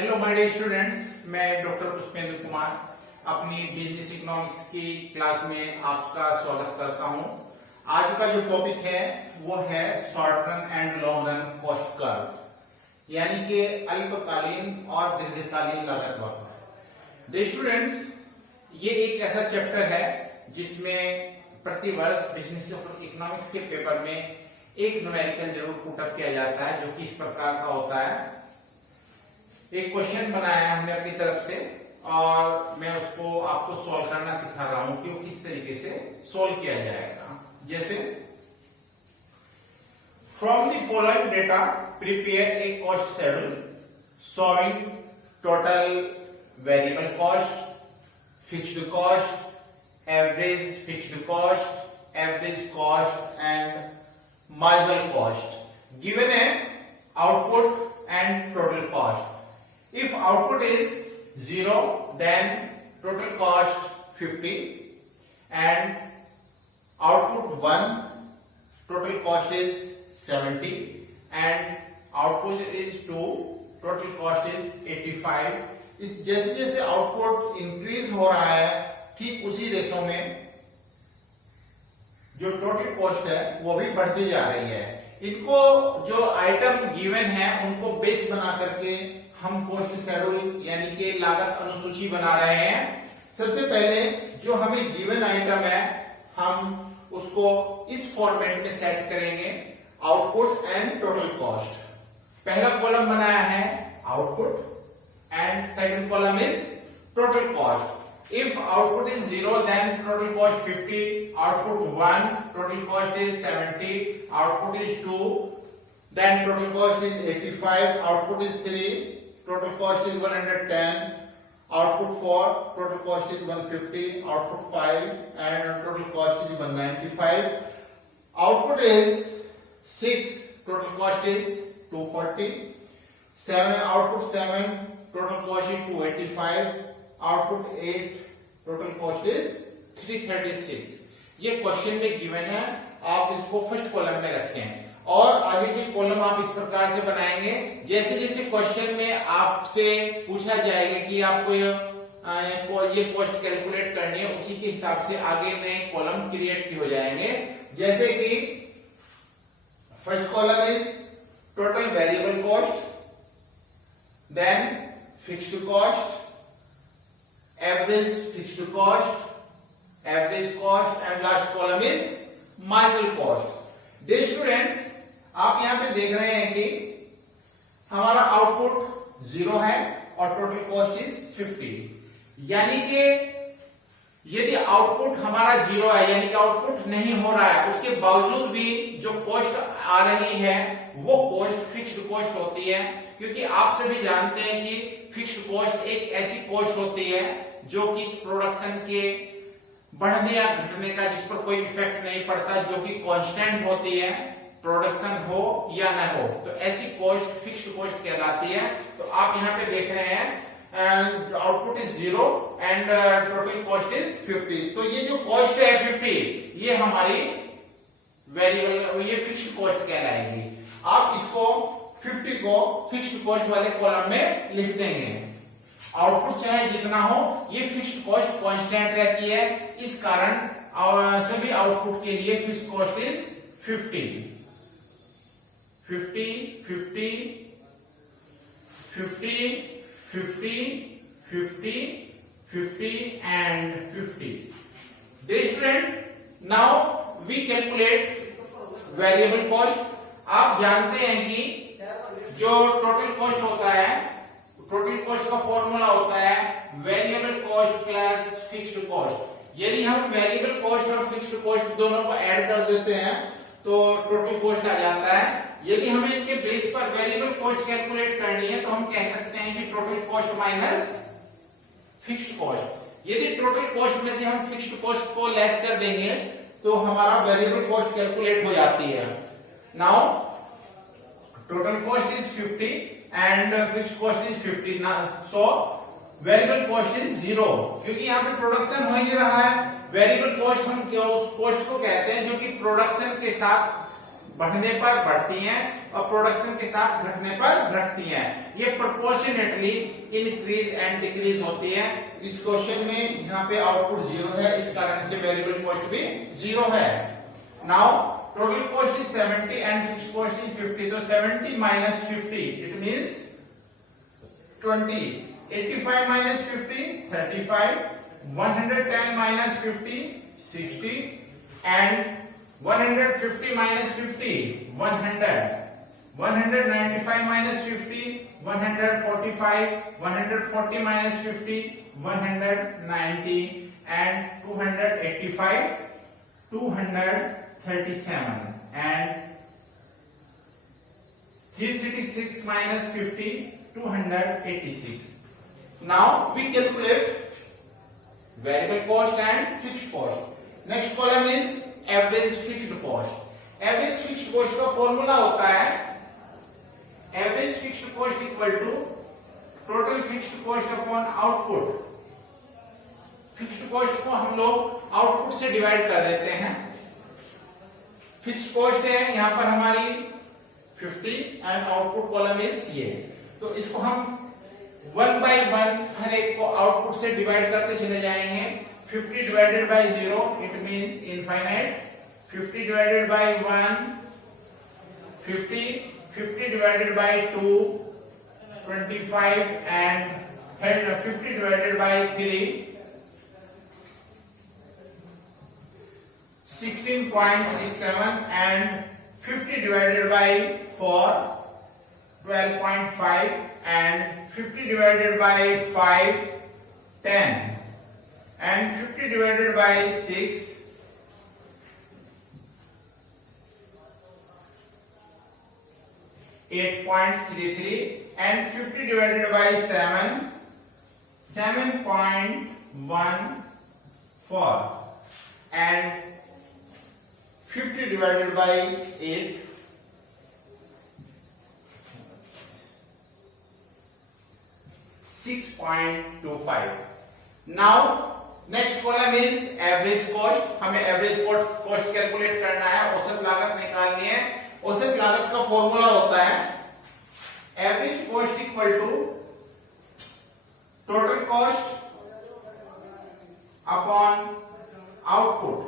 Hello my dear students, मैं doctor Pushpendra Kumar अपनी business economics की क्लास में आपका स्वागत करता हूं। आज का जो टॉपिक है वो है short run and long run cost curve, यानी कि अल्पकालीन और दीर्घकालीन लागत वक्र। डियर स्टूडेंट्स, ये एक ऐसा चैप्टर है जिसमें प्रतिवर्ष बिजनेस इकोनॉमिक्स के पेपर में एक न्यूमेरिकल जरूर पुटअप किया जाता है, जो कि इस प्रकार का होता है। एक क्वेश्चन बनाया है हमने अपनी तरफ से और मैं उसको आपको सॉल्व करना सिखा रहा हूं कि वो किस तरीके से सॉल्व किया जाएगा। जैसे from the following data prepare a cost schedule showing total variable cost, fixed cost, average fixed cost, average cost and marginal cost given A output and total cost. If output is 0, then total cost 50 and output 1, total cost is 70 and output is 2, total cost is 85. इस जैसे जैसे output increase हो रहा है, ठीक उसी ratio में जो टोटल कॉस्ट है वो भी बढ़ती जा रही है। इनको जो आइटम गिवन है उनको बेस बना करके हम कॉस्ट शेड्यूल यानी कि लागत अनुसूची बना रहे हैं। सबसे पहले जो हमें गिवन आइटम है हम उसको इस फॉर्मेट में सेट करेंगे, आउटपुट एंड टोटल कॉस्ट। पहला कॉलम बनाया है output and second column is total cost. If output is 0, then total cost 50, output 1, total cost is 70, output is 2, then total cost is 85, output is 3, total cost is 110, output 4, total cost is 150, output 5, and total cost is 195, output is 6, total cost is 240, 7, output 7, total cost is 285, output 8, total cost is 336। ये question में given है, आप इसको first column में रखें और आगे के कॉलम आप इस प्रकार से बनाएंगे। जैसे जैसे क्वेश्चन में आपसे पूछा जाएगा कि आपको ये कॉस्ट कैलकुलेट करनी है, उसी के हिसाब से आगे नए कॉलम क्रिएट हो जाएंगे। जैसे कि first column is total variable cost, then fixed cost, average fixed cost, average cost and last column is marginal cost. Dear students, आप यहां पे देख रहे हैं कि हमारा आउटपुट 0 है और टोटल कॉस्ट इज 50, यानी कि यदि आउटपुट हमारा 0 है यानी कि आउटपुट नहीं हो रहा है, उसके बावजूद भी जो कॉस्ट आ रही है वो कॉस्ट फिक्स्ड कॉस्ट होती है। क्योंकि आप सभी जानते हैं कि फिक्स्ड कॉस्ट एक ऐसी कॉस्ट होती है जो कि प्रोडक्शन के बढ़ने या घटने का जिस पर कोई इफेक्ट नहीं पड़ता, जो कि कांस्टेंट होती है, प्रोडक्शन हो या न हो, तो ऐसी कॉस्ट फिक्स्ड कॉस्ट कहलाती है। तो आप यहाँ पे देख रहे हैं output is 0 and total cost is 50। तो ये जो कॉस्ट है 50, ये हमारी वेरिएबल, ये फिक्स्ड कॉस्ट कहलाएगी। आप इसको 50 को फिक्स्ड कॉस्ट वाले कॉलम में लिख देंगे। आउटपुट चाहे जितना हो, ये फिक्स्ड कॉस्ट कांस्टेंट रहती है, इस कारण सभी आउटपुट के लिए fixed cost is 50, 50, 50, 50, 50, 50, 50 and 50. Dear student, now we calculate variable cost. आप जानते हैं कि जो टोटल कॉस्ट होता है, टोटल कॉस्ट का फॉर्मूला होता है variable cost plus fixed cost. यदि हम वेरिएबल कॉस्ट और फिक्स्ड कॉस्ट दोनों को ऐड कर देते हैं तो टोटल कॉस्ट आ जाता है। यदि हमें इनके बेस पर वेरिएबल कॉस्ट कैलकुलेट करनी है तो हम कह सकते हैं कि total cost minus fixed cost. यदि टोटल कॉस्ट में से हम फिक्स्ड कॉस्ट को लेस कर देंगे तो हमारा वेरिएबल कॉस्ट कैलकुलेट हो जाती है। Now total cost is 50 and fixed cost is 50. Now, so variable cost is 0, क्योंकि यहाँ पे प्रोडक्शन हो ही रहा है। वेरिएबल कॉस्ट हम उस कॉस्ट को कहते हैं जो कि प्रोडक्शन के साथ बढ़ने पर बढ़ती हैं और प्रोडक्शन के साथ घटने पर घटती हैं। ये प्रोपोर्शनेटली इंक्रीज एंड डिक्रीज होती है। इस क्वेश्चन में यहाँ पे आउटपुट 0 है, इस कारण से वेरिएबल कॉस्ट भी 0 है। Now total cost is 70 and fixed cost is 50, तो 70 minus 50 it means 20, 85 minus 50, 35, 110 minus 50, 60, and 150 minus 50, 100, 195 minus 50, 145, 140 minus 50, 190, and 285, 237, and 336 minus 50, 286. Now we calculate variable cost and fixed cost. Next column is average fixed cost. Average fixed cost का formula होता है average fixed cost equal to total fixed cost upon output. fixed cost को हम लोग output से divide कर देते हैं। fixed cost है यहाँ पर हमारी 50 and output column is ये, तो इसको हम 1 by 1 हर एक को आउटपुट से डिवाइड करते चले जाएंगे। 50 divided by 0 it means infinite, 50 divided by 1 50, 50 divided by 2 25 and 50 divided by 3 16.67 and 50 divided by 4 12.5 and 50 divided by 5 10 and 50 divided by 6 8.33 and 50 divided by 7 7.14 and 50 divided by 8 6.25. Now next column is average cost. हमें average cost calculate करना है, औसत लागत निकालनी है। औसत लागत का फॉर्मूला होता है average cost equal to total cost upon output.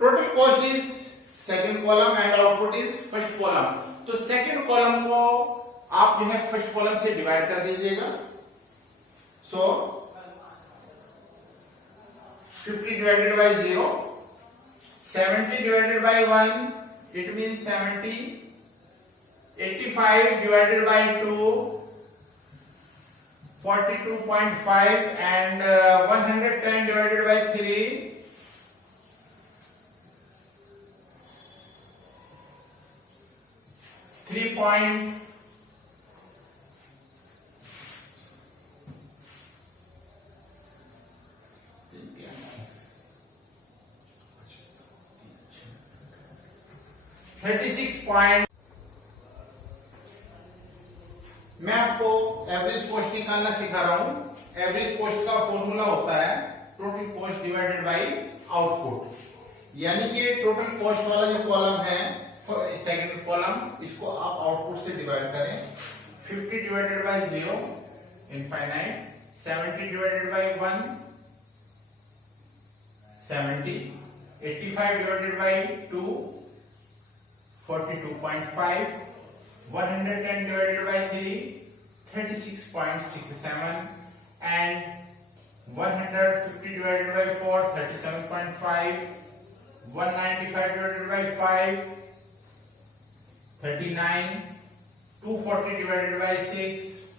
Total cost is second column and output is first column. तो second column को आप जो है फर्स्ट कॉलम से डिवाइड कर दीजिएगा। सो 50 divided by 0, 70 divided by 1 it means 70, 85 divided by 2 42.5 and 110 divided by 3 3. 36 point. मैं आपको एवरेज कॉस्ट निकालना सिखा रहा हूं। एवरेज कॉस्ट का फॉर्मूला होता है total cost divided by output, यानी कि टोटल कॉस्ट वाला जो कॉलम है सेकंड कॉलम, इसको आप आउटपुट से डिवाइड करें। 50 divided by 0 infinite, 70 divided by 1 70, 85 divided by 2 42.5, 110 divided by 3 36.67 and 150 divided by 4 37.5, 195 divided by 5 39, 240 divided by 6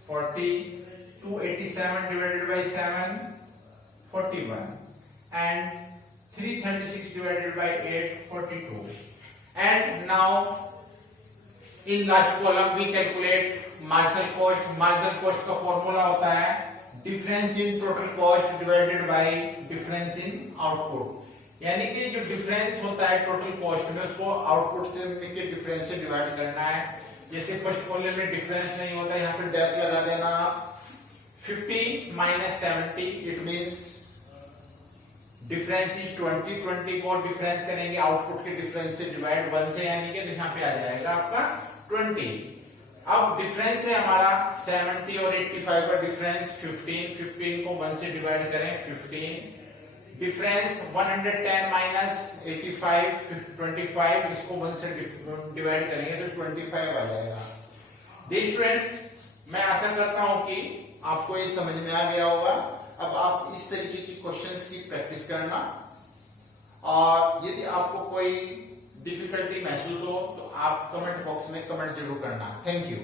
40, 287 divided by 7 41 and 336 divided by 8 42. And now in last column we calculate marginal cost. Marginal cost का formula होता है difference in total cost divided by difference in output, यानी कि जो difference होता है total cost में उसको आउटपुट से के डिफरेंस से डिवाइड करना है। जैसे फर्स्ट कॉलम में डिफरेंस नहीं होता, यहाँ पे डैश लगा देना। 50 minus 70 it means difference is 20, 20 को डिफरेंस करेंगे आउटपुट के डिफरेंस से डिवाइड 1 से, यानी कि यहाँ पे आ जाएगा आपका 20। अब डिफरेंस है हमारा 70 और 85 का डिफरेंस 15, 15 को 1 से डिवाइड करें 15। डिफरेंस 110 माइनस 85 25, इसको 1 से डिवाइड करेंगे तो 25 आ जाएगा। डियर स्टूडेंट्स, मैं आशा करता हूं कि आपको ये समझ में आ गया होगा। अब आप इस तरीके की क्वेश्चंस की प्रैक्टिस करना, और यदि आपको कोई डिफिकल्टी महसूस हो तो आप कमेंट बॉक्स में कमेंट जरूर करना। Thank you.